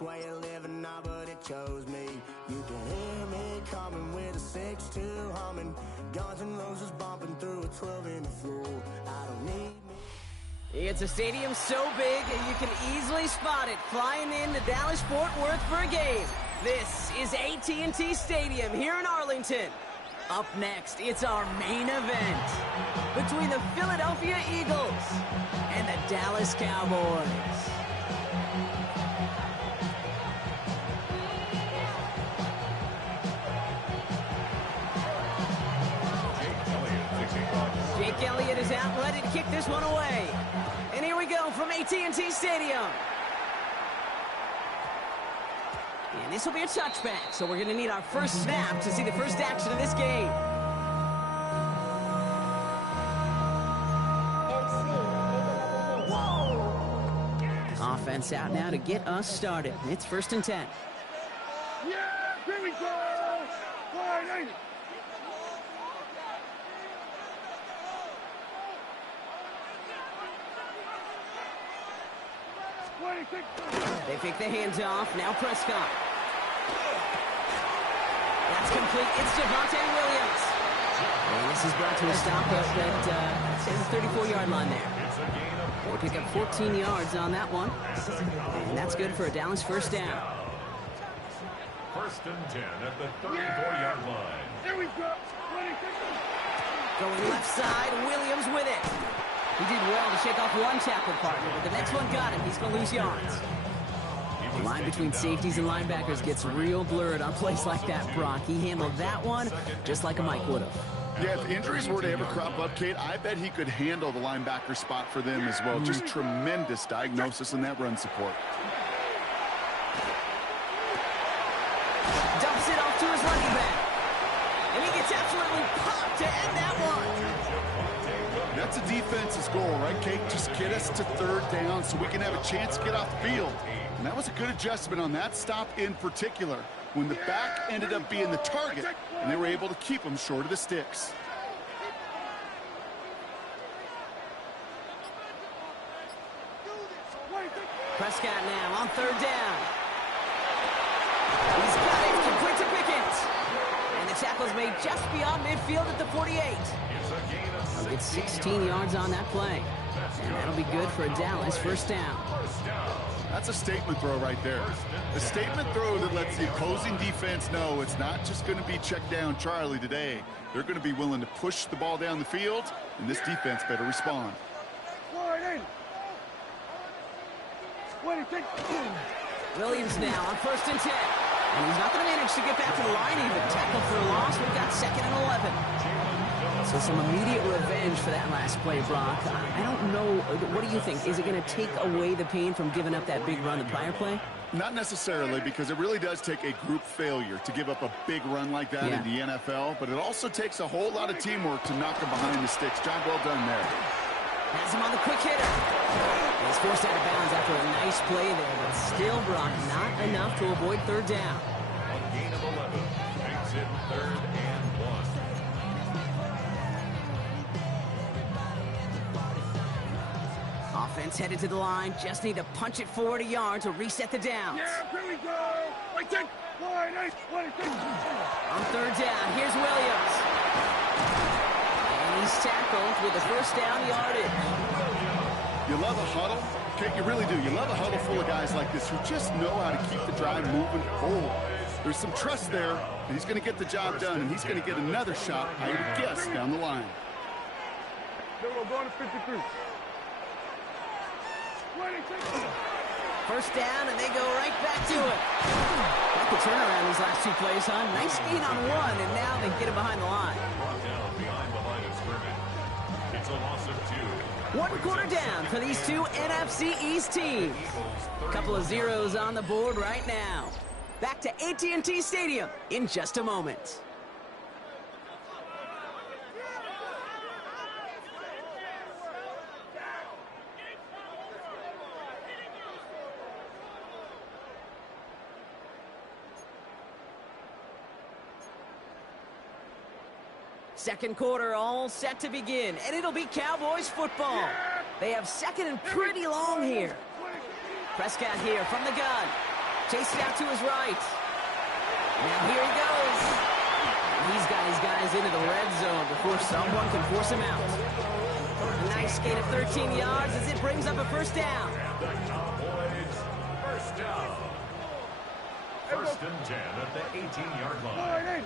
this way of living now, but it chose me. You can hear me coming with a 6-2 humming, Guns N' Roses bumping through a 12 in the floor. I don't need me. It's a stadium so big you can easily spot it flying into Dallas-Fort Worth for a game. This is AT&T Stadium here in Arlington. Up next, it's our main event between the Philadelphia Eagles and the Dallas Cowboys. Jake Elliott is out ready to kick this one away. And here we go from AT&T Stadium. And this will be a touchback, so we're going to need our first snap to see the first action of this game. Offense out now to get us started. It's 1st and 10. Yeah, here we go! Wide. They pick the hands off. Now Prescott. That's complete. It's Javonte Williams. And this is brought to a stop at the 34-yard line there. They pick up 14 yards on that one. And that's good for a Dallas first down. 1st and 10 at the 34-yard line. There we go. Going left side, Williams with it. He did well to shake off one tackle partner, but the next one got him. He's going to lose yards. The line between safeties and linebackers gets real blurred on plays like that, Brock. He handled that one just like a Mike would have. Yeah, if injuries were to ever crop up, Kate, I bet he could handle the linebacker spot for them as well. Just tremendous diagnosis in that run support. Dumps it off to his running back. And he gets absolutely popped to end that one. That's a defense's goal, right, Kate? Just get us to 3rd down so we can have a chance to get off the field. And that was a good adjustment on that stop in particular, when the back ended up being the target, and they were able to keep him short of the sticks. Prescott now on 3rd down. He's got it, complete to Pickens. And the tackle's made just beyond midfield at the 48. He'll get 16 yards on that play. And that'll be good for a Dallas first down. That's a statement throw right there. A statement throw that lets the opposing defense know it's not just going to be check down Charlie today. They're going to be willing to push the ball down the field, and this defense better respond. Williams now on 1st and 10. And he's not going to manage to get back to the line even. Tackle for a loss. We've got 2nd and 11. So some immediate revenge for that last play, Brock. I don't know. What do you think? Is it going to take away the pain from giving up that big run the prior play? Not necessarily, because it really does take a group failure to give up a big run like that in the NFL. But it also takes a whole lot of teamwork to knock him behind the sticks. Job well done there. Has him on the quick hitter. He's forced out of bounds after a nice play there, but still, Brock, not enough to avoid 3rd down. A gain of 11 makes it 3rd and 1. Offense headed to the line. Just need to punch it forward a yard to reset the downs. Yeah, here we go. On 3rd down, here's Williams. And he's tackled with the first down yardage. You love a huddle? Kate, you really do. You love a huddle full of guys like this who just know how to keep the drive moving forward. There's some trust there, and he's going to get the job done, and he's going to get another shot, I would guess, down the line. We're going to 53. First down, and they go right back to it. Like the turnaround these last 2 plays, huh? Nice gain on 1, and now they get it behind the line. Brought down behind the line of scrimmage. It's a loss of 2. 1 quarter down for these 2 NFC East teams. A couple of zeros on the board right now. Back to AT&T Stadium in just a moment. Second quarter all set to begin, and it'll be Cowboys football. They have 2nd and pretty long here. Prescott here from the gun. Chase it out to his right. Now here he goes. He's got his guys into the red zone before someone can force him out. A nice gain of 13 yards as it brings up a first down. The Cowboys, first down. First and 10 at the 18-yard line. Line 8.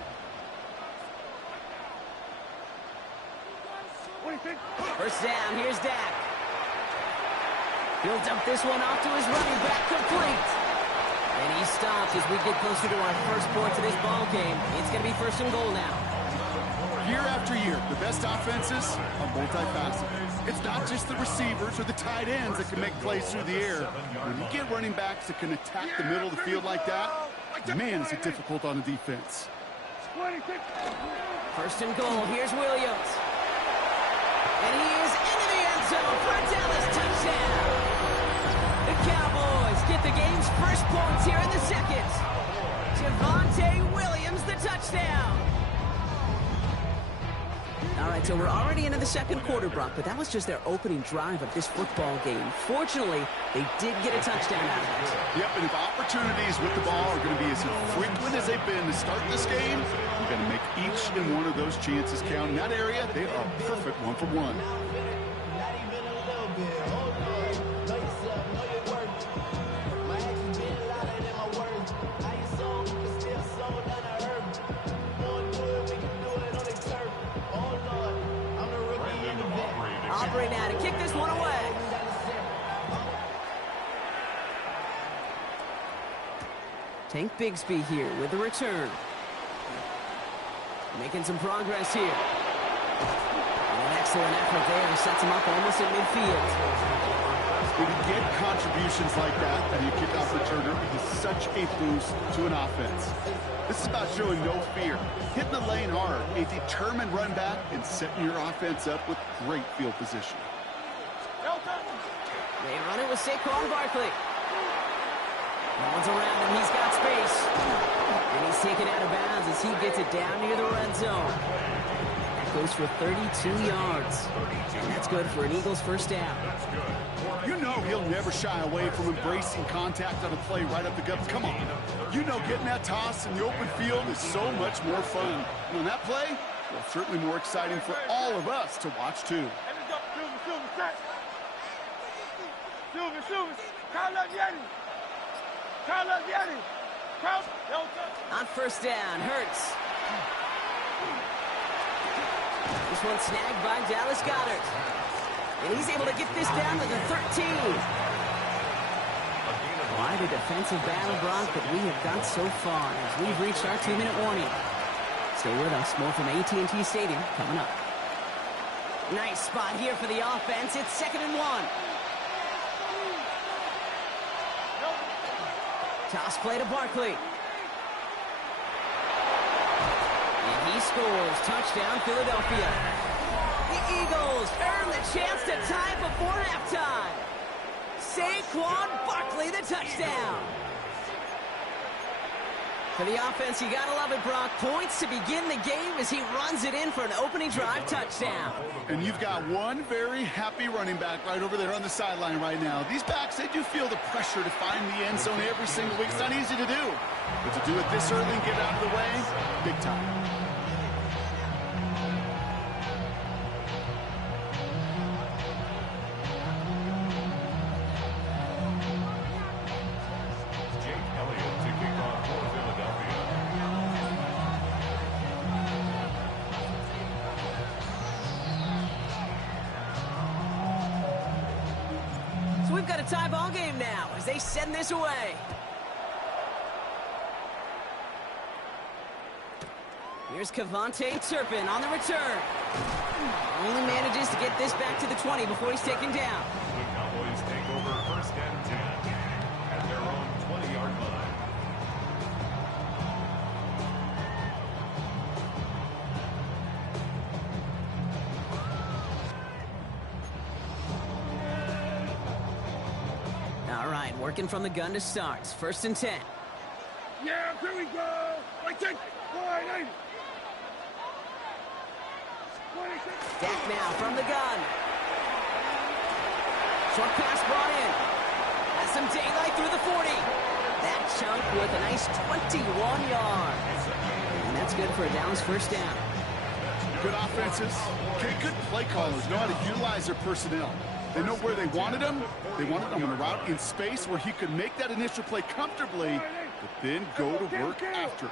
What do you think? First down, here's Dak. He'll dump this one off to his running back, complete. And he stopped as we get closer to our first points of this ball game. It's going to be first and goal now. Year after year, the best offenses are multifaceted. It's not just the receivers or the tight ends that can make plays through the air. When you get running backs that can attack the middle of the field like that, man, is it difficult on the defense. 26. First and goal, here's Williams. And he is into the end zone for a Dallas touchdown. The Cowboys get the game's first points here in the second. Javonte Williams, the touchdown. All right, so we're already into the second quarter, Brock, but that was just their opening drive of this football game. Fortunately, they did get a touchdown out of it. Yep, and if opportunities with the ball are going to be as frequent as they've been to start this game, you're going to make each and one of those chances count. In that area, they are a perfect one-for-one. Aubrey now to kick this one away. Tank Bigsby here with the return. Making some progress here. And an excellent effort there. Sets him up almost at midfield. When you get contributions like that and you kick off returner, it is such a boost to an offense. This is about showing no fear, hitting the lane hard, a determined run back, and setting your offense up with great field position. They run it with Saquon Barkley. No one's around him. He's got space. And he's taken out of bounds as he gets it down near the red zone. That goes for 32 yards. And that's good for an Eagles first down. You know he'll never shy away from embracing contact on a play right up the gut. Come on. You know getting that toss in the open field is so much more fun. And on that play, well, certainly more exciting for all of us to watch, too. On first down, Hurts. This one snagged by Dallas Goedert. And he's able to get this down to the 13. Quite a defensive battle, Brock, that we have got so far as we've reached our 2-minute warning. Stay with us. More from AT&T Stadium coming up. Nice spot here for the offense. It's 2nd and 1. Toss play to Barkley. And he scores. Touchdown, Philadelphia. The Eagles earn the chance to tie before halftime. Saquon Barkley, the touchdown. For the offense, you gotta love it, Brock. Points to begin the game as he runs it in for an opening drive touchdown. And you've got one very happy running back right over there on the sideline right now. These backs, they do feel the pressure to find the end zone every single week. It's not easy to do. But to do it this early and get out of the way, big time. We've got a tie ball game now as they send this away. Here's Kevontae Turpin on the return. Only manages to get this back to the 20 before he's taken down. The Cowboys take over 1st and 10 at their own 20-yard line. All right, working from the gun to start. 1st and 10. Yeah, here we go. Right take. Line 8. 26. Dak now from the gun. Short pass brought in. Has some daylight through the 40. that chunk with a nice 21 yards. And that's good for a Dallas first down. Good offenses. Okay, good play callers know how to utilize their personnel. They know where they wanted him. They wanted him on a route in space where he could make that initial play comfortably, but then go to work after.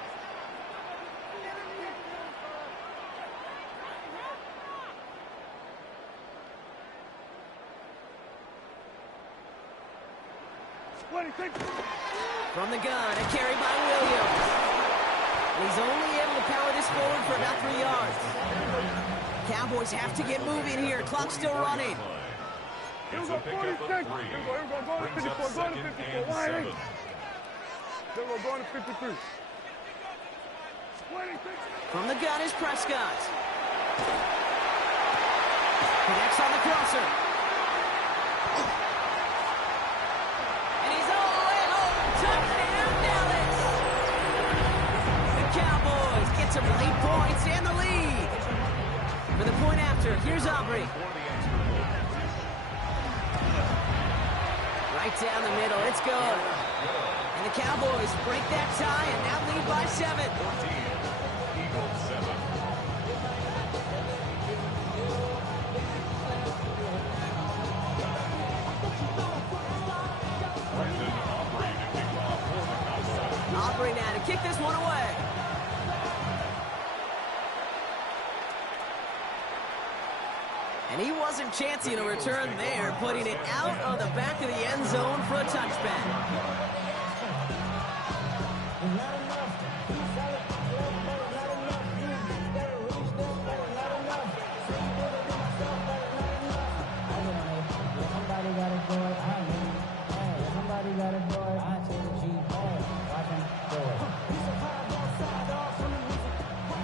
From the gun, a carry by Williams. He's only able to power this forward for about 3 yards. Cowboys have to get moving here. Clock's still running. It's a pickup of 3. Brings up 2nd and 7. From the gun is Prescott. Connects on the crosser. And he's all the way home. Touchdown, Dallas. The Cowboys get some late points and the lead. For the point after, here's Aubrey. Right down the middle, it's good. And the Cowboys break that tie and now lead by 7. 14, Eagles 7. Brandon Aubrey to kick off for the Cowboys. Aubrey now to kick this one away. And he wasn't chancing a return there, putting it out of the back of the end zone for a touchback.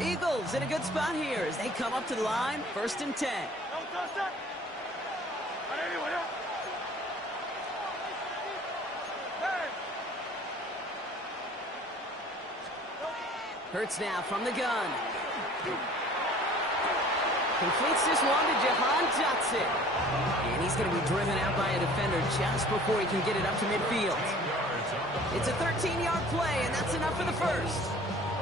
Eagles in a good spot here as they come up to the line, 1st and 10. Hurts now from the gun. Completes this one to Jahan Dotson. And he's going to be driven out by a defender just before he can get it up to midfield. It's a 13-yard play, and that's enough for the first.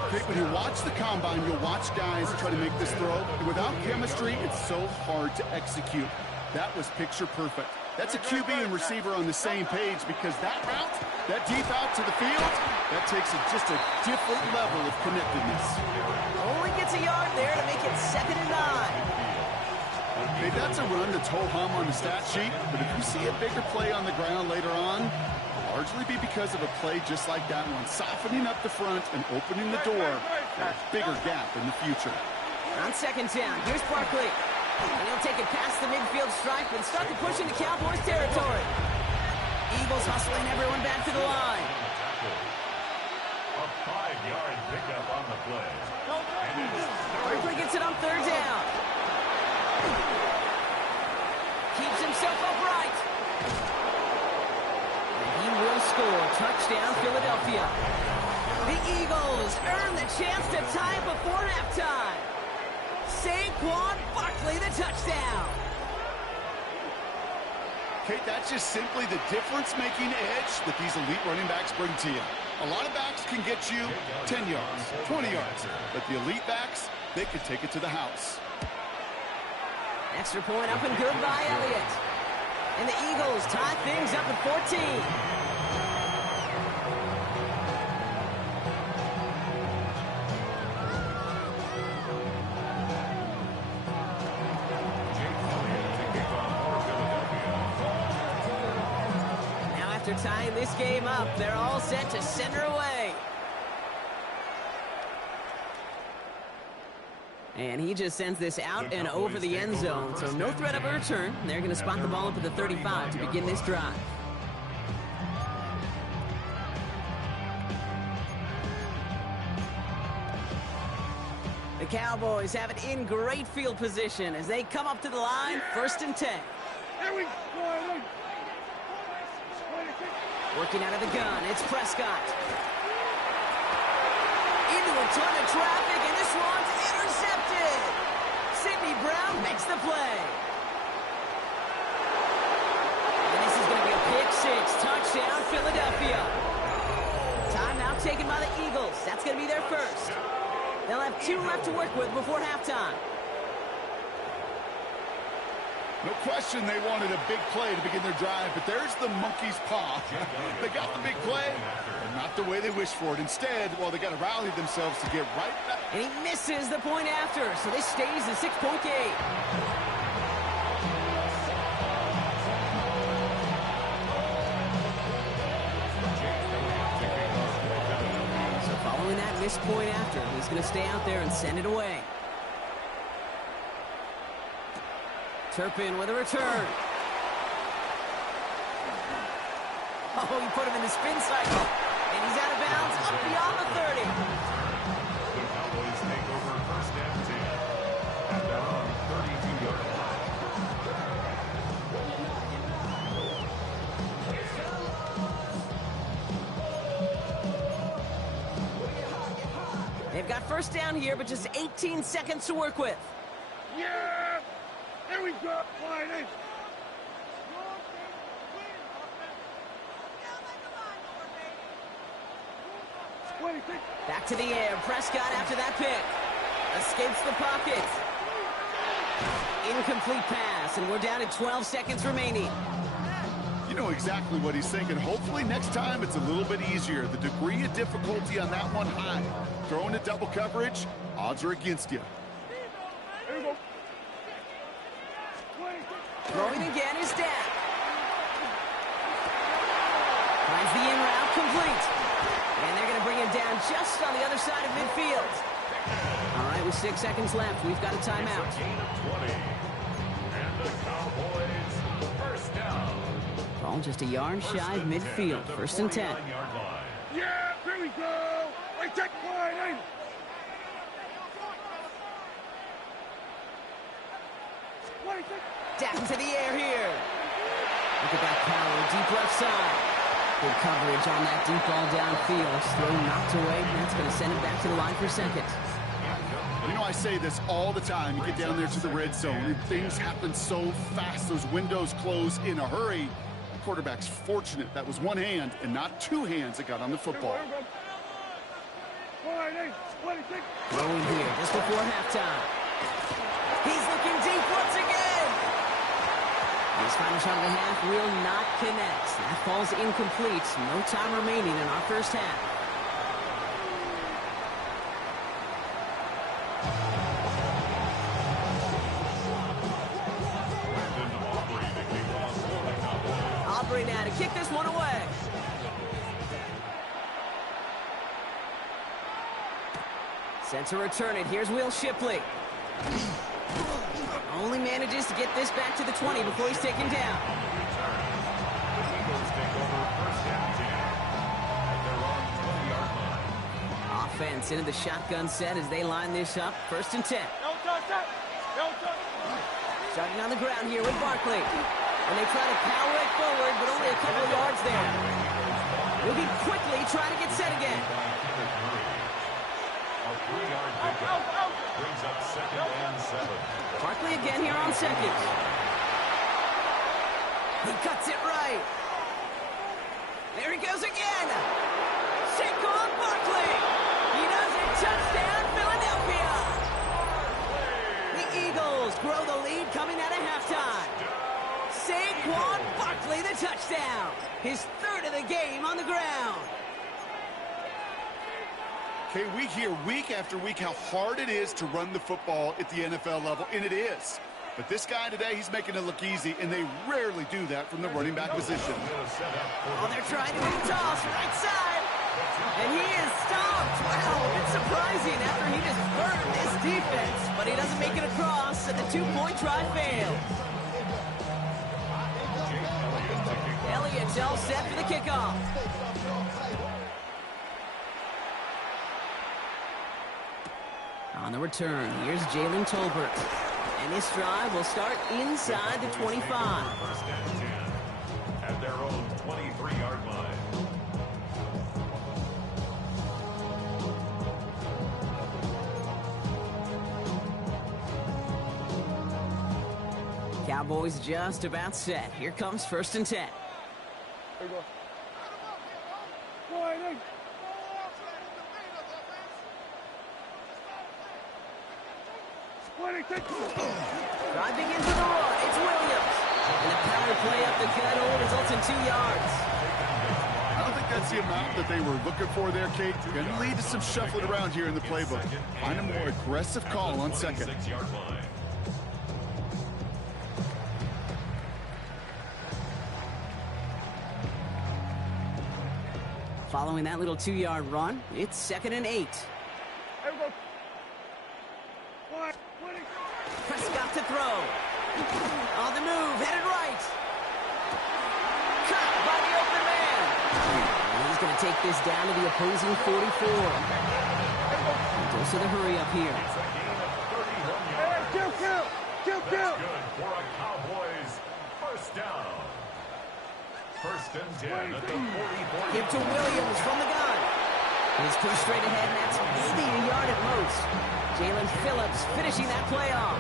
Okay, when you watch the combine, you'll watch guys try to make this throw. Without chemistry, it's so hard to execute. That was picture perfect. That's a QB and receiver on the same page because that route, that deep out to the field, that takes just a different level of connectedness. Only gets a yard there to make it 2nd and 9. Okay, that's a run that's ho-hum on the stat sheet, but if you see a bigger play on the ground later on, it'll largely be because of a play just like that one, softening up the front and opening the door for a bigger gap in the future. On 2nd down, here's Barkley. And he'll take it past the midfield stripe and start to push into Cowboys territory. Eagles hustling everyone back to the line. A 5-yard pickup on the play. Barkley gets it on 3rd down. Keeps himself upright. And he will score. Touchdown, Philadelphia. The Eagles earn the chance to tie before halftime. Saquon Barkley, the touchdown. Kate, that's just simply the difference-making edge that these elite running backs bring to you. A lot of backs can get you 10 yards, 20 yards, but the elite backs, they can take it to the house. Extra point up and good by Elliott. And the Eagles tie things up at 14. Tying this game up, they're all set to send her away. And he just sends this out and over the end zone, so no threat of a return. They're going to spot the ball up at the 35 to begin this drive. The Cowboys have it in great field position as they come up to the line, 1st and 10. Here we go. Working out of the gun, it's Prescott. Into a ton of traffic, and this one's intercepted. Sidney Brown makes the play. And this is going to be a pick six. Touchdown, Philadelphia. going to be their first. They'll have 2 left to work with before halftime. No question they wanted a big play to begin their drive, but there's the monkey's paw. They got the big play, but not the way they wished for it. Instead, well, they got to rally themselves to get right back. And he misses the point after, so this stays a 6-point game. So following that missed point after, he's going to stay out there and send it away. Turpin with a return. Oh, he put him in the spin cycle. And he's out of bounds up beyond the 30. The Cowboys take over first and 10 at their own 32-yard line. They've got first down here, but just 18 seconds to work with. Yeah! Here we go! Line in! Back to the air. Prescott after that pick. Escapes the pocket. Incomplete pass, and we're down to 12 seconds remaining. You know exactly what he's thinking. Hopefully next time it's a little bit easier. The degree of difficulty on that one high. Throwing to double coverage, odds are against you. Throwing again is Dak. Finds the in route complete. And they're going to bring him down just on the other side of midfield. All right, with 6 seconds left, we've got a timeout. It's a gain of 20. And the Cowboys first down. Ball just a yard shy of midfield. First and 10. Yeah, here we go! I take line in! Dak into the air here. Look at that power, deep left side. Good coverage on that deep ball downfield. Throw knocked away. That's going to send it back to the line for second. You know, I say this all the time. You get down there to the red zone, and things happen so fast. Those windows close in a hurry. The quarterback's fortunate. That was one hand and not 2 hands that got on the football. Throwing here just before halftime. He's looking deep once again. His final shot of the half will not connect. That falls incomplete. No time remaining in our first half. Aubrey now to kick this one away. Sent to return it. Here's Will Shipley. Only manages to get this back to the 20 before he's taken down. Offense into the shotgun set as they line this up. First and 10. Starting on the ground here with Barkley. And they try to power it forward, but only a couple of yards there. Will be quickly trying to get set again. Brings up second and 7. Barkley again here on second. He cuts it right. There he goes again. Saquon Barkley. He does it. Touchdown, Philadelphia. The Eagles grow the lead coming out of halftime. Saquon Barkley, the touchdown. His 3rd of the game on the ground. Okay, we hear week after week how hard it is to run the football at the NFL level, and it is. But this guy today, he's making it look easy, and they rarely do that from the running back position. Oh, they're trying to do a toss, right side. And he is stopped. Wow, a bit surprising after he just burned this defense, but he doesn't make it across, and the 2-point try fails. Elliott's all set for the kickoff. On the return, here's Jalen Tolbert. And this drive will start inside the 25. First and 10 at their own 23-yard line. Cowboys just about set. Here comes first and 10. Drive begins with a run. It's Williams. And the power play up the gut hole results in 2 yards. I don't think that's the amount that they were looking for there, Kate. Going to lead to some shuffling around here in the playbook. Find a more aggressive call on second. Following that little 2-yard run, it's 2nd and 8. Prescott to throw. On the move, headed right. Caught by the open man. And he's going to take this down to the opposing 44. Goes to the hurry up here. Kill! That's good for a Cowboys first down. 1st and 10 at the 44. Give to Williams from the gun. He's pushed straight ahead, and that's maybe a yard at most. Jalen Phillips finishing that play off.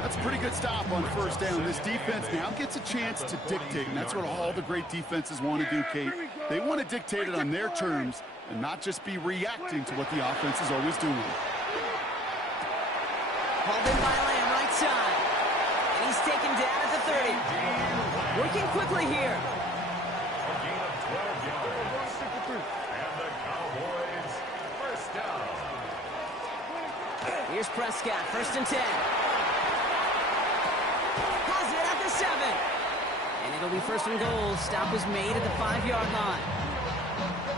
That's a pretty good stop on 1st down. This defense now gets a chance to dictate, and that's what all the great defenses want to do, Kate. They want to dictate it on their terms and not just be reacting to what the offense is always doing. Hauled in by Lamb, right side. And he's taken down at the 30. Working quickly here. A gain of 12 yards. And the Cowboys first down. Here's Prescott, 1st and 10. Has it at the 7. And it'll be 1st and goal. Stop was made at the 5-yard line.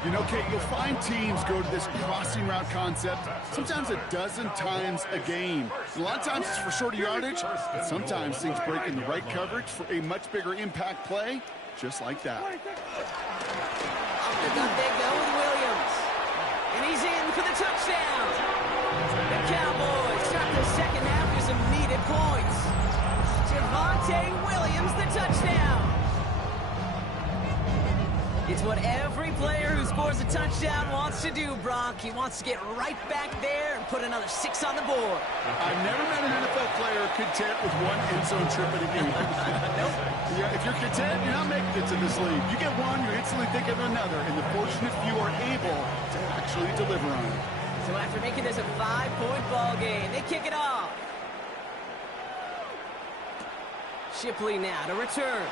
You know, Kate, you'll find teams go to this crossing route concept sometimes a dozen times a game. A lot of times it's for shorter yardage, but sometimes things break in the right coverage for a much bigger impact play, just like that. Up the gut they go with Williams. And he's in for the touchdown. The Cowboys start the second half with some needed points. Javonte Williams, the touchdown. It's what every player who scores a touchdown wants to do, Brock. He wants to get right back there and put another 6 on the board. I've never met an NFL player content with one end zone trip in a game. Nope. Yeah, if you're content, you're not making it to this league. You get one, you're instantly thinking of another, and the fortunate few are able to actually deliver on it. So after making this a 5-point ball game, they kick it off. Shipley now to return.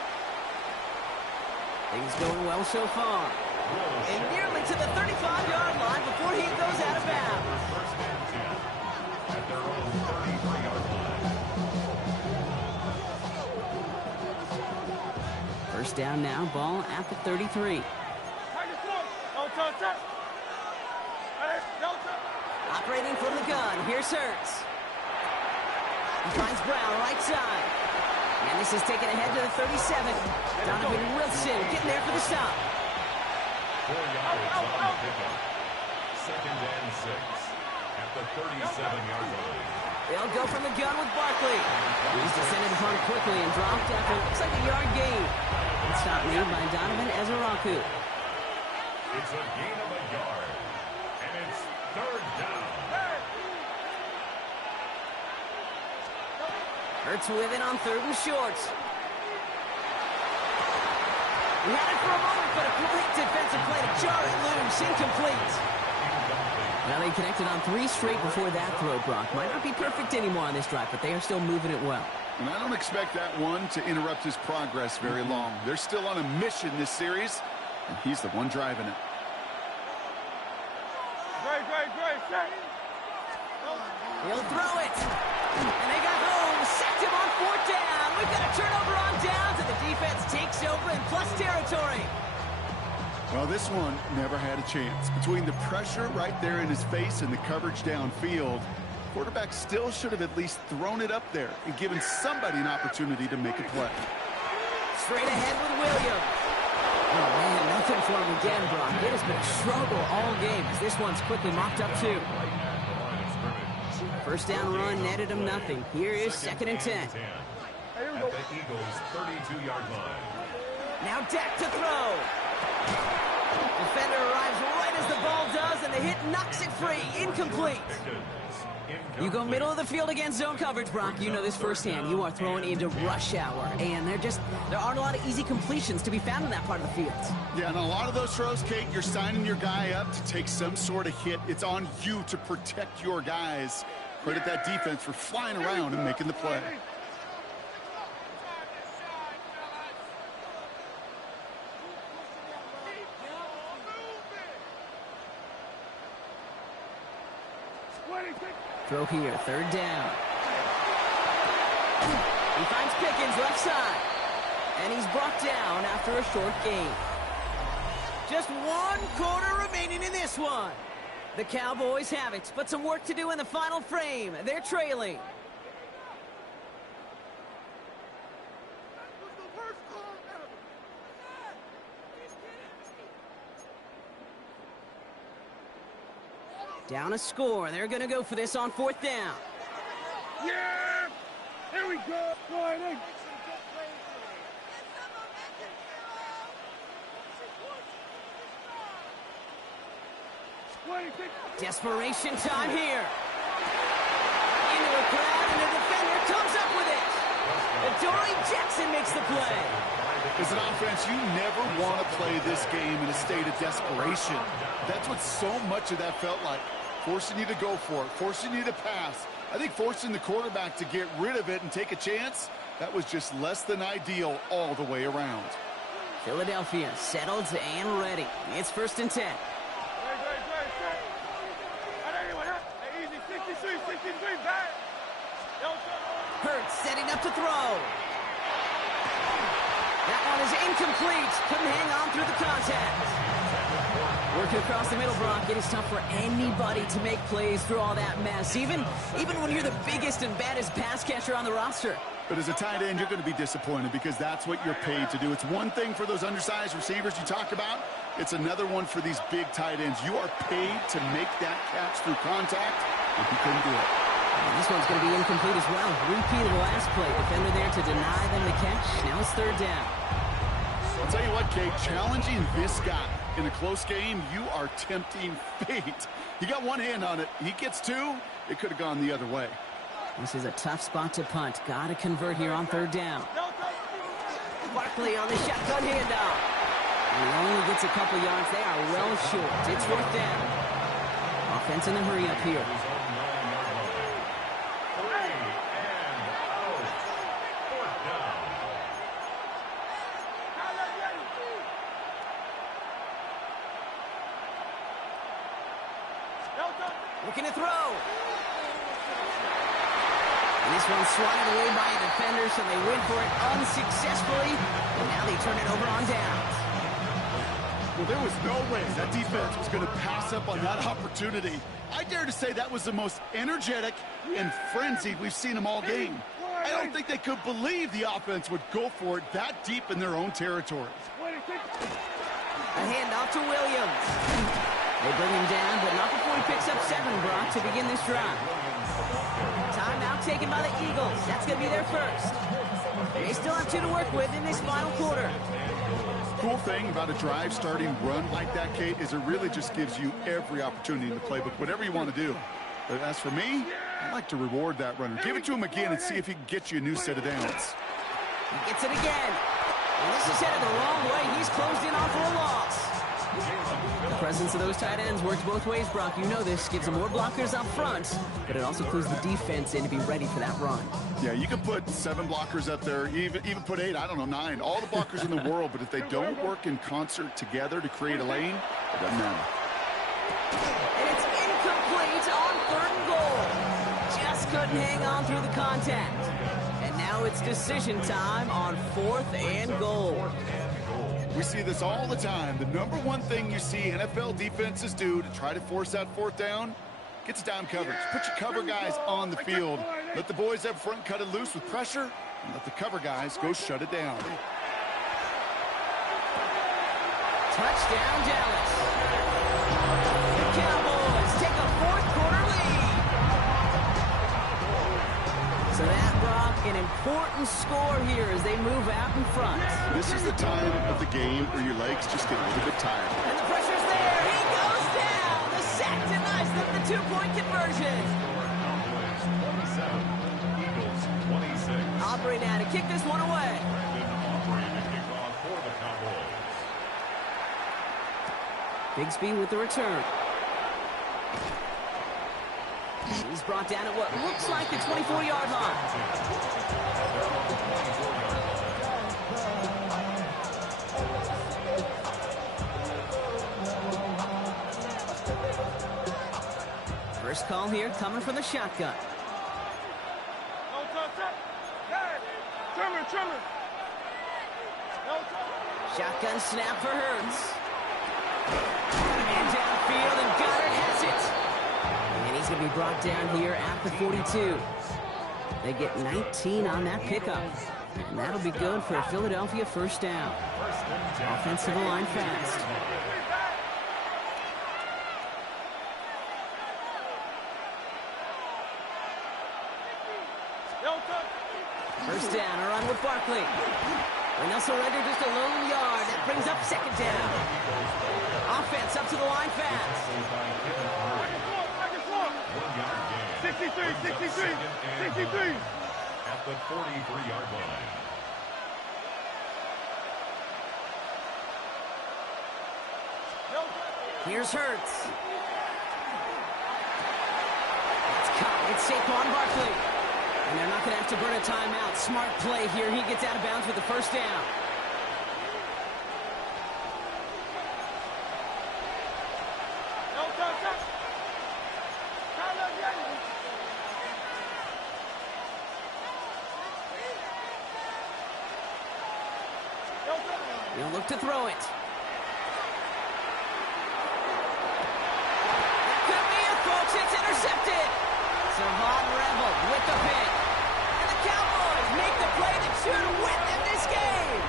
Things going well so far. And nearly to the 35-yard line before he goes out of bounds. 1st and 10 at their own 33-yard line. First down now, ball at the 33. Operating from the gun, here's Hurts. He finds Brown, right side. And this is taken ahead to the 37. Donovan Wilson getting there for the stop. 4 yards on the pickup. 2nd and 6 at the 37-yard line. They'll go from the gun with Barkley. He's descended upon quickly and dropped after it looks like a yard gain. And stop made by Donovan Ezeraku. It's a gain of a yard. And it's 3rd down. Hurts with it on 3rd and short. He had it for a moment, but a great defensive play to jar it loose. Incomplete. Well, they connected on 3 straight before that throw, Brock. Might not be perfect anymore on this drive, but they are still moving it well. And I don't expect that one to interrupt his progress very long. They're still on a mission this series, and he's the one driving it. He'll throw it. And they got home. Sacked him on 4th down. We've got a turnover on downs, and the defense takes over in plus territory. Well, this one never had a chance. Between the pressure right there in his face and the coverage downfield, quarterback still should have at least thrown it up there and given somebody an opportunity to make a play. Straight ahead with Williams. Oh, man, nothing for him again, Brock. It has been a struggle all game as this one's quickly mopped up, too. First down run netted him nothing. Here is 2nd and 10. At the Eagles' 32-yard line. Now Dak to throw. Defender arrives right as the ball does, and the hit knocks it free. Incomplete. You go middle of the field against zone coverage, Brock. You know this firsthand. You are throwing into rush hour, and there aren't a lot of easy completions to be found in that part of the field. Yeah, and a lot of those throws, Kate, you're signing your guy up to take some sort of hit. It's on you to protect your guys. Credit that defense for flying around and making the play. Throw here, third down. He finds Pickens left side. And he's brought down after a short gain. Just 1 quarter remaining in this one. The Cowboys have it, but some work to do in the final frame. They're trailing. Down a score. They're going to go for this on 4th down. Yeah! Here we go! Sliding! Desperation time here. Into a crowd, and the defender comes up with it. Adoree Jackson makes the play. As an offense, you never want to play this game in a state of desperation. That's what so much of that felt like. Forcing you to go for it, forcing you to pass. I think forcing the quarterback to get rid of it and take a chance, that was just less than ideal all the way around. Philadelphia settled and ready. It's 1st and 10. Hurts setting up to throw. That one is incomplete. Couldn't hang on through the contact. Working across the middle, Brock. It is tough for anybody to make plays through all that mess, even when you're the biggest and baddest pass catcher on the roster. But as a tight end, you're going to be disappointed because that's what you're paid to do. It's one thing for those undersized receivers you talk about. It's another one for these big tight ends. You are paid to make that catch through contact, and you couldn't do it. And this one's going to be incomplete as well. Repeat of the last play. Defender there to deny them the catch. Now it's 3rd down. I'll tell you what, Kate, challenging this guy in a close game, you are tempting fate. He got one hand on it. He gets 2. It could have gone the other way. This is a tough spot to punt. Got to convert here on 3rd down. Barkley on the shotgun handoff. And he only gets a couple yards. They are well short. It's 4th down. Offense in the hurry up here. Looking to throw. And this one's swatted away by a defender, so they went for it unsuccessfully. And now they turn it over on downs. Well, there was no way that defense was going to pass up on that opportunity. I dare to say that was the most energetic and frenzied we've seen them all game. I don't think they could believe the offense would go for it that deep in their own territory. A handoff to Williams. They bring him down, but not before he picks up 7, Brock, to begin this drive. Timeout taken by the Eagles. That's going to be their first. They still have 2 to work with in this final quarter. Cool thing about a drive starting run like that, Kate, is it really just gives you every opportunity in the playbook, whatever you want to do. But as for me, I like to reward that runner. Give it to him again and see if he can get you a new set of downs. He gets it again. And this is headed the wrong way. He's closed in on for a loss. The presence of those tight ends works both ways, Brock. You know this. Gives them more blockers up front, but it also clues the defense in to be ready for that run. Yeah, you can put 7 blockers up there, even put 8, I don't know, 9. All the blockers in the world, but if they don't work in concert together to create a lane, it doesn't matter. And it's incomplete on 3rd and goal. Just couldn't hang on through the contact. And now it's decision time on 4th and goal. We see this all the time. The number one thing you see NFL defenses do to try to force that 4th down, gets down coverage. Put your cover guys on the field. Let the boys up front cut it loose with pressure, and let the cover guys go shut it down. Touchdown, Dallas. The Cowboys take a 4th quarter lead. So that, Brock, an important score here as they move out in front. This is the time of the game where your legs just get a little bit tired. And the pressure's there. He goes down. The sack denies them the 2-point conversion. 27, Eagles 26. Aubrey now to kick this one away. Aubrey to kick off for the Cowboys. Bigsby with the return. He's brought down at what looks like the 24-yard line. First call here coming from the shotgun. Shotgun snap for Hurts. And downfield, and Goddard has it. And he's going to be brought down here at the 42. They get 19 on that pickup. And that'll be good for a Philadelphia first down. Offensive line fast. First down, a run with Barkley. And they'll surrender just a lone yard. That brings up second down. Offense up to the line fast. 63. At the 43-yard line. Here's Hurts. It's caught. It's Saquon Barkley. And they're not going to have to burn a timeout. Smart play here. He gets out of bounds with the first down. He'll look to throw it. That could be it, folks. It's intercepted. Savon Rebel with the pick. And the Cowboys make the play that should win them this game.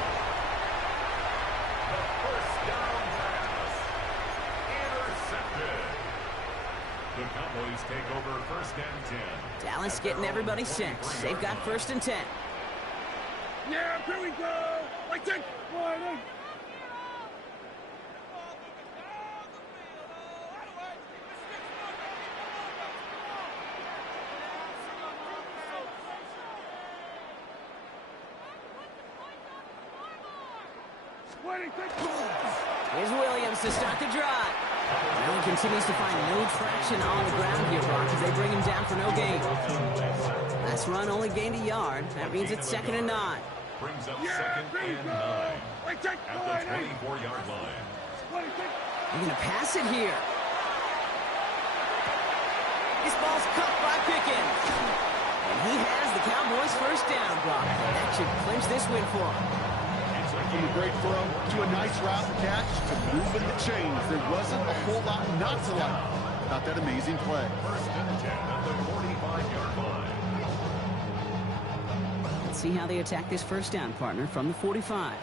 The first down pass. Intercepted. The Cowboys take over first and 10. Dallas getting everybody set. They've got first and 10. Yeah, here we go. Like that. Here's Williams to start the drive. Now he continues to find no traction on the ground here, Brock, as they bring him down for no gain. Last run only gained a yard. That means it's 2nd and 9. Brings up 2nd and 9 at the 24-yard line. They're going to pass it here. This ball's caught by Pickens. And he has the Cowboys first down, Brock. That should clinch this win for him. From a great throw to a nice route catch to moving the chains. There wasn't a whole lot not to like about that amazing play. First and 10 at the 45-yard line. Let's see how they attack this first down, partner, from the 45.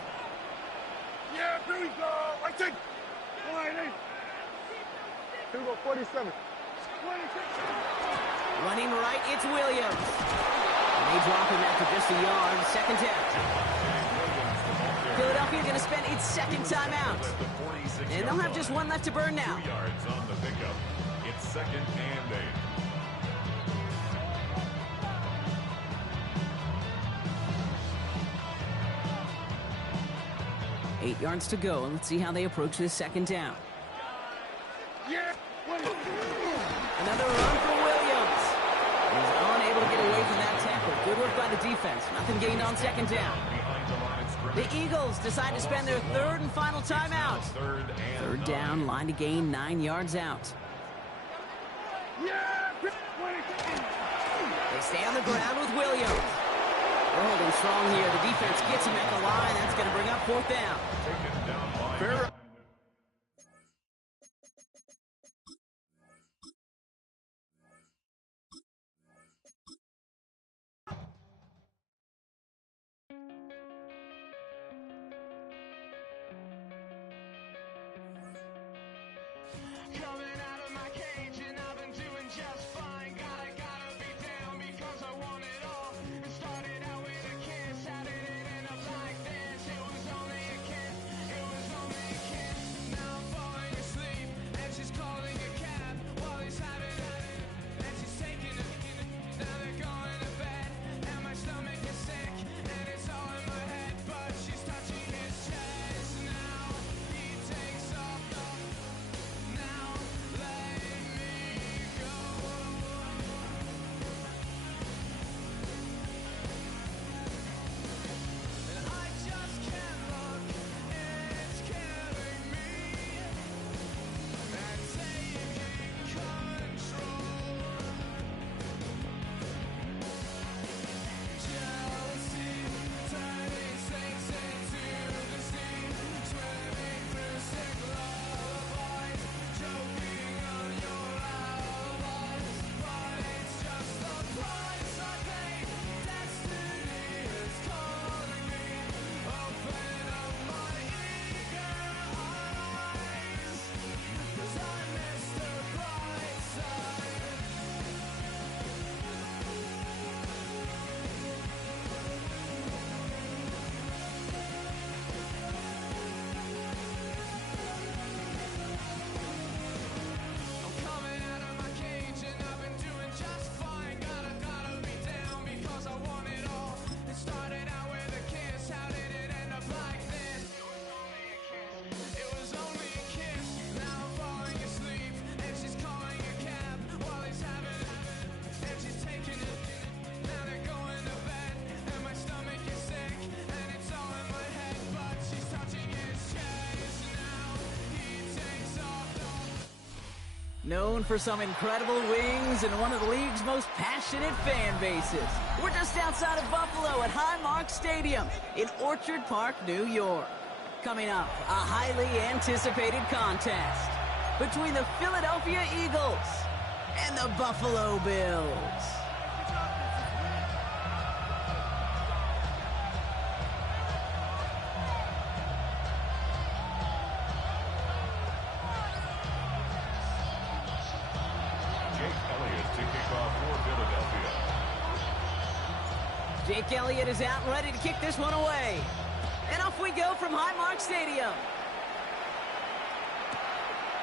Yeah, here we go. I think. 47. Running right, it's Williams. And they drop him after just a yard. Second down. Philadelphia going to spend its second timeout. And they'll have just one left to burn now. 2 yards on the pickup. It's 2nd and 8. 8 yards to go, and let's see how they approach this second down. Yeah. Another run for Williams. He's unable to get away from that tackle. Good work by the defense. Nothing gained on second down. The Eagles decide to spend their third and final timeout. Third down, line to gain 9 yards out. They stay on the ground with Williams. They're holding strong here. The defense gets him at the line. That's going to bring up 4th down. Fair. Coming out of my cage and I've been doing just fine. Gotta be down because I want it all. It started out with a kiss, how did it end up like this? It was only a kiss, it was only a kiss. Known for some incredible wings and one of the league's most passionate fan bases. We're just outside of Buffalo at Highmark Stadium in Orchard Park, New York. Coming up, a highly anticipated contest between the Philadelphia Eagles and the Buffalo Bills. Jake Elliott is out and ready to kick this one away. And off we go from Highmark Stadium.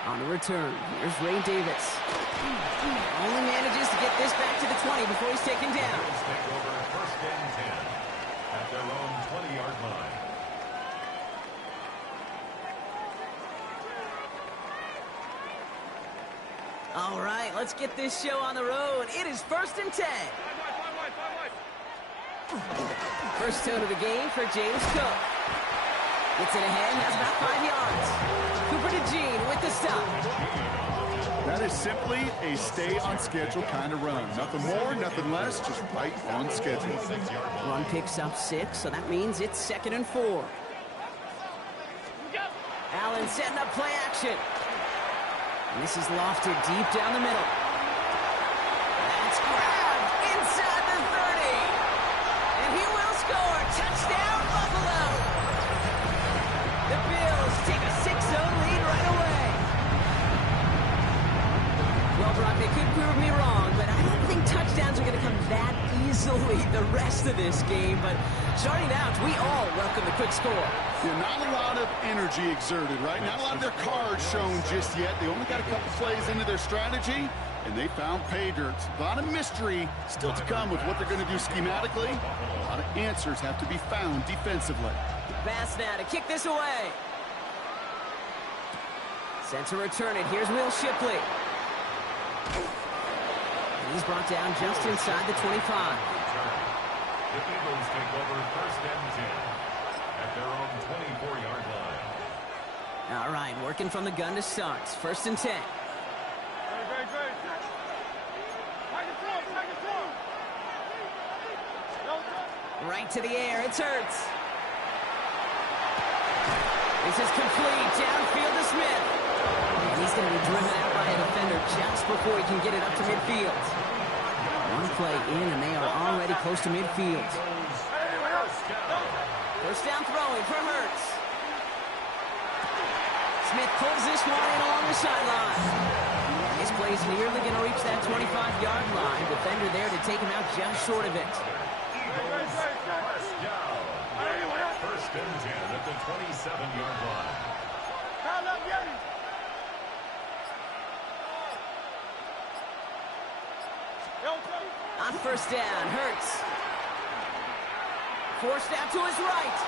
On the return, here's Ray Davis. Only manages to get this back to the 20 before he's taken down. Take over first and 10 at their own 20-yard line. All right, let's get this show on the road. It is first and 10. First tone of the game for James Cook. Gets it ahead, has about 5 yards. Cooper DeJean with the stop. That is simply a stay-on-schedule kind of run. Nothing more, nothing less, just right on schedule. Run picks up 6, so that means it's 2nd and 4. Allen setting up play action. And this is lofted deep down the middle. That's grabbed inside the 30. And he will score. Touchdown, Buffalo. The Bills take a 6-0 lead right away. Well, Brock, they could prove me wrong, but I don't think touchdowns are going to come that easily the rest of this game. But starting out, we all welcome the quick score. Yeah, not a lot of energy exerted, right? Not a lot of their cards shown just yet. They only got a couple plays into their strategy, and they found pay dirt. A lot of mystery still to come with what they're going to do schematically. A lot of answers have to be found defensively. Pass now to kick this away. Sent to return it. Here's Will Shipley. And he's brought down just inside the 25. The Eagles take over first and 10 at their own 24-yard line. All right, working from the gun to start. First and 10. Right to the air. It's Hurts. This is complete. Downfield to Smith. And he's going to be driven out by a defender just before he can get it up to midfield. One play in, and they are already close to midfield. First down throwing for Hurts. Smith pulls this one in along the sideline. This play is nearly going to reach that 25-yard line. Defender there to take him out just short of it. First and 10 at the 27-yard line. On first down, Hurts. Forced out to his right.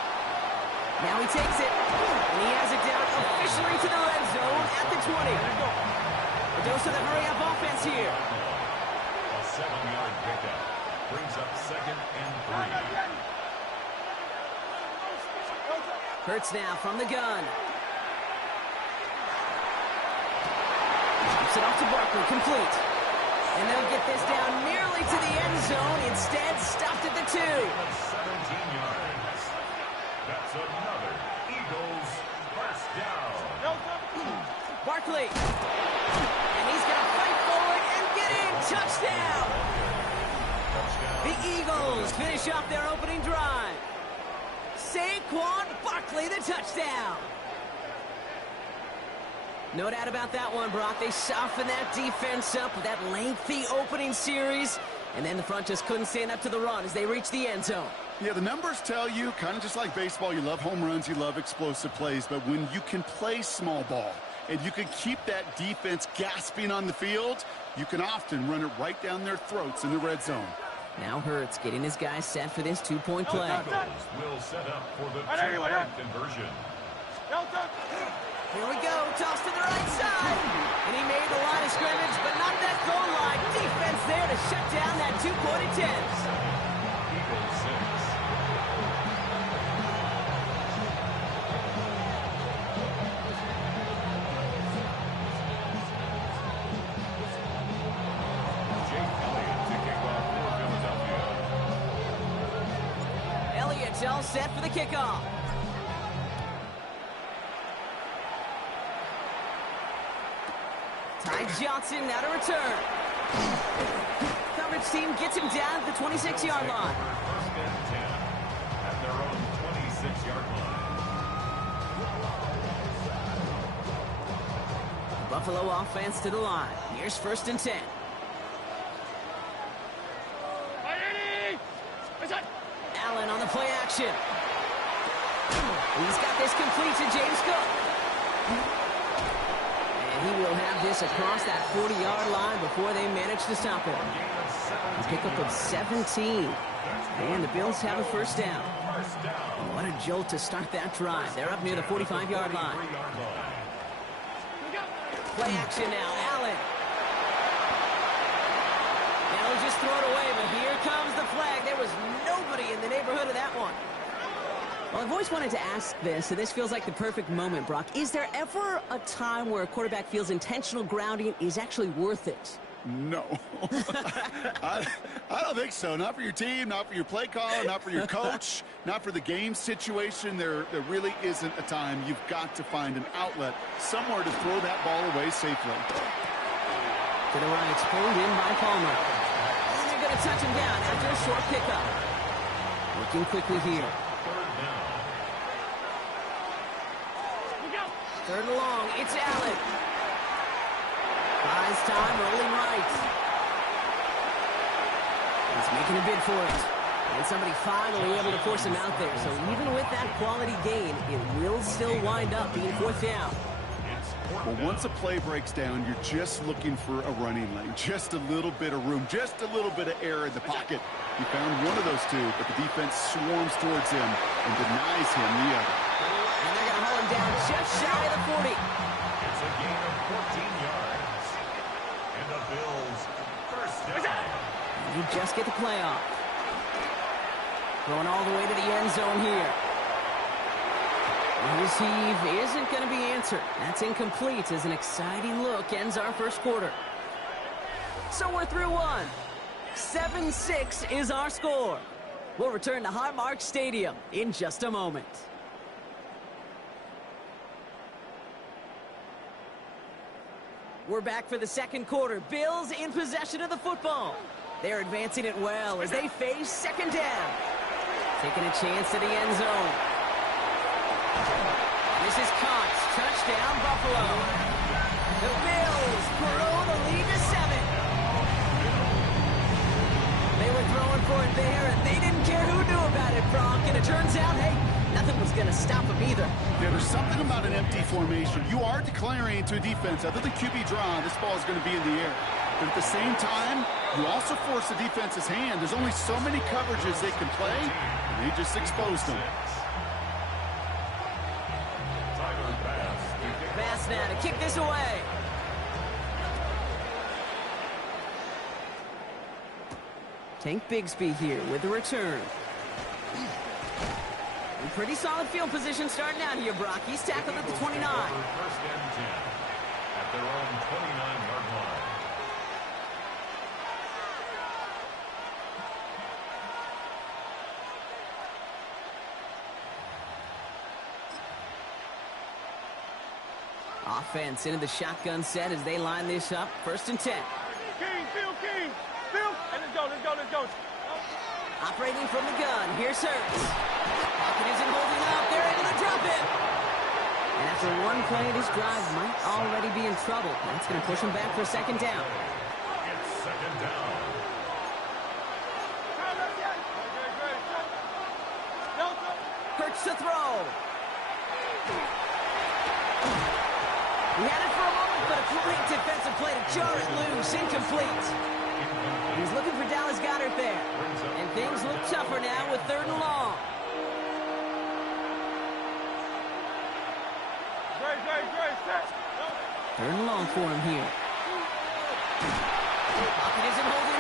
Now he takes it, and he has it down officially to the red zone at the 20. A dose of the hurry-up offense here. A 7-yard pickup brings up second and 3. Hurts now from the gun. Drops it off to Barkley, complete. And they'll get this down nearly to the end zone. Instead, stopped at the 2. 17 yards. That's another Eagles first down. Barkley. And he's going to fight forward and get in. Touchdown. The Eagles finish off their opening drive. Saquon Barkley, the touchdown. No doubt about that one, Brock. They softened that defense up with that lengthy opening series, and then the front just couldn't stand up to the run as they reached the end zone. Yeah, the numbers tell you, kind of just like baseball, you love home runs, you love explosive plays, but when you can play small ball and you can keep that defense gasping on the field, you can often run it right down their throats in the red zone. Now Hurts getting his guys set for this two-point play. Eagles will set up for the two-point conversion. Here we go, toss to the right side. And he made the line of scrimmage, but not that goal line. Defense there to shut down that two-point attempt. Eagles 6. It's all set for the kickoff. Ty Johnson now to return. Coverage team gets him down at the 26-yard line. First and 10 at their own 26-yard line. Buffalo offense to the line. Here's first and 10. Allen on the play action. He's got this complete to James Cook. And he will have this across that 40-yard line before they manage to stop him. A pickup of 17. And the Bills have a first down. What a jolt to start that drive. They're up near the 45-yard line. Play action now. Allen. And he'll just throw it away, but here comes the flag. There was nobody in the neighborhood of that one. Well, I've always wanted to ask this, and this feels like the perfect moment, Brock. Is there ever a time where a quarterback feels intentional grounding is actually worth it? No. I don't think so. Not for your team, not for your play caller, not for your coach, not for the game situation. There really isn't a time. You've got to find an outlet somewhere to throw that ball away safely. To the right, it's pulled in by Palmer. And they're going to touch him down after a short pickup. Working quickly here. Third and long, it's Allen. Buys time, rolling right. He's making a bid for it. And somebody finally able to force him out there. So even with that quality gain, it will still wind up being fourth down. Well, once a play breaks down, you're just looking for a running lane. Just a little bit of room, just a little bit of air in the pocket. He found one of those two, but the defense swarms towards him and denies him the other. And they're going to haul him down just shy of the 40. It's a gain of 14 yards. And the Bills first down. And you just get the play off. Going all the way to the end zone here. And his heave isn't going to be answered. That's incomplete as an exciting look ends our first quarter. So we're through one. 7-6 is our score. We'll return to Highmark Stadium in just a moment. We're back for the second quarter. Bills in possession of the football. They're advancing it well as they face second down. Taking a chance to the end zone. This is caught. Touchdown, Buffalo. The Bills grow the lead to 7. They were throwing for it there, and they didn't care who knew about it, Brock. And it turns out, hey, nothing was going to stop them either. Yeah, there's something about an empty formation. You are declaring to a defense, other than QB draw, this ball is going to be in the air. But at the same time, you also force the defense's hand. There's only so many coverages they can play, and they just exposed them. Bass now to kick this away. Tank Bigsby here with the return. Pretty solid field position starting out here, Brock. He's tackled at the 29. First and 10 at their own 29-yard line. Offense into the shotgun set as they line this up. First and 10. King, Phil. And let's go. Operating from the gun. Here's Hurts. Pocket isn't holding up. They're able to drop it. And after one play, this drive might already be in trouble. That's going to push him back for a second down. It's second down. Hurts to throw. He had it for a moment, but a great defensive play to jar it loose. Incomplete. He's looking for Dallas Goedert there. And things look tougher now with third and long. Third and long for him here. Pocket isn't holding